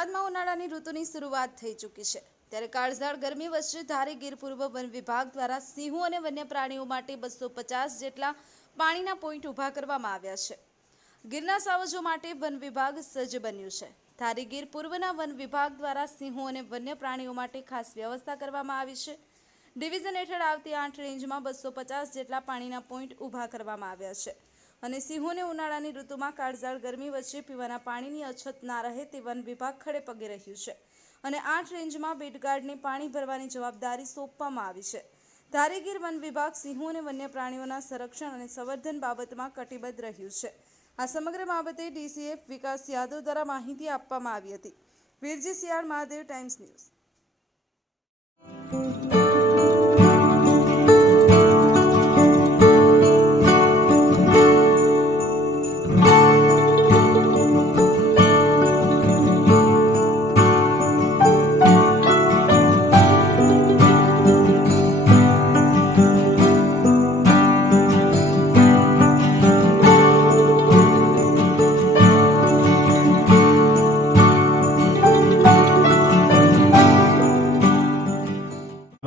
ગુજરાતમાં ઉનાળાની ઋતુની શરૂઆત થઈ ચૂકી છે, ત્યારે કાળઝાળ ગરમી વચ્ચે ધારી ગીર પૂર્વ વન વિભાગ દ્વારા સિંહો અને વન્ય પ્રાણીઓ માટે 250 જેટલા પાણીના પોઈન્ટ ઊભા કરવામાં આવ્યા છે. ગીરના સાવજો માટે વન વિભાગ સજ્જ બન્યું છે. ધારી ગીર પૂર્વના વન વિભાગ દ્વારા સિંહો અને વન્ય પ્રાણીઓ માટે ખાસ વ્યવસ્થા કરવામાં આવી છે. ડિવિઝન હેઠળ આવતી 8 રેન્જમાં 250 જેટલા પાણીના પોઈન્ટ ઊભા કરવામાં આવ્યા છે અને સિંહોને ઉનાળાની ઋતુમાં કાળઝાળ ગરમી વચ્ચે પીવાના પાણીની અછત ના રહે તે વન વિભાગ ખડે પગે રહ્યું છે અને 8 રેન્જમાં બેટગાર્ડને પાણી ભરવાની જવાબદારી સોંપવામાં આવી છે. ધારી ગીર વન વિભાગ સિંહો અને વન્ય પ્રાણીઓના સંરક્ષણ અને સંવર્ધન બાબતમાં કટિબદ્ધ રહ્યું છે. આ સમગ્ર બાબતે ડીસીએફ વિકાસ યાદવ દ્વારા માહિતી આપવામાં આવી હતી. Virji Siyal, Mahadev Times News.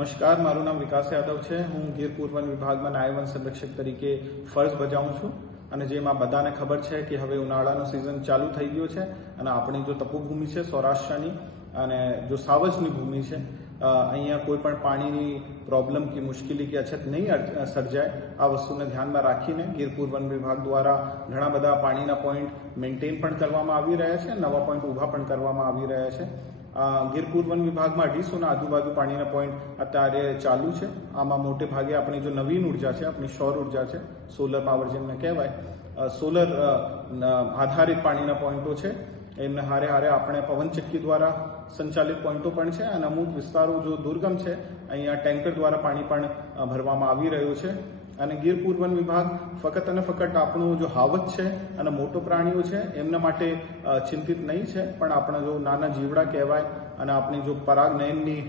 નમસ્કાર, મારું નામ વિકાસ યાદવ છે. હું ગીર પૂર્વ વન વિભાગમાં નાયબ વન સંરક્ષક તરીકે ફરજ બજાવું છું અને જેમાં બધાને ખબર છે કે હવે ઉનાળાનો સિઝન ચાલુ થઈ ગયો છે અને આપણી જો તપોભૂમિ છે સૌરાષ્ટ્રની અને જો સાવજની ભૂમિ છે, અહીંયા કોઈ પણ પાણીની પ્રોબ્લેમ કે મુશ્કેલી કે અછત નહીં સર્જાય, આ વસ્તુને ધ્યાનમાં રાખીને ગીર પૂર્વ વન વિભાગ દ્વારા ઘણા બધા પાણીના પોઈન્ટ મેન્ટેન પણ કરવામાં આવી રહ્યા છે, નવા પોઈન્ટ ઊભા પણ કરવામાં આવી રહ્યા છે. ગીર પૂર્વ વન વિભાગમાં 250 આજુબાજુ પાણીના પોઈન્ટ અત્યારે ચાલુ છે. આમાં મોટે ભાગે આપણી જો નવીન ઉર્જા છે, આપણી સૌર ઉર્જા છે, સોલર પાવર જેમને કહેવાય, સોલર આધારિત પાણીના પોઈન્ટો છે. એમને હારે હારે આપણે પવનચક્કી દ્વારા સંચાલિત પોઈન્ટો પણ છે અને અમુક વિસ્તારો જો દુર્ગમ છે, અહીંયા ટેન્કર દ્વારા પાણી પણ ભરવામાં આવી રહ્યું છે. અને ગીર પૂર્વ વન વિભાગ ફક્ત અને ફક્ત આપણું જો હાવજ છે અને મોટો પ્રાણીઓ છે એમના માટે ચિંતિત નહીં છે, પણ આપણે જો નાના જીવડા કહેવાય અને આપણી જો પરાગનયનની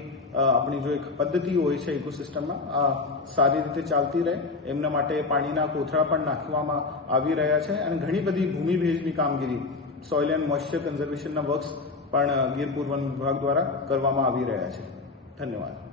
આપણી જો એક પદ્ધતિ હોય છે ઇકોસિસ્ટમમાં, આ સારી રીતે ચાલતી રહે એમના માટે પાણીના કોથળા પણ નાખવામાં આવી રહ્યા છે અને ઘણી બધી ભૂમિ ભેજની કામગીરી, સોઇલ એન્ડ મોઇશ્ચર કન્ઝર્વેશનના વર્ક્સ પણ ગીર પૂર્વ વન વિભાગ દ્વારા કરવામાં આવી રહ્યા છે. ધન્યવાદ.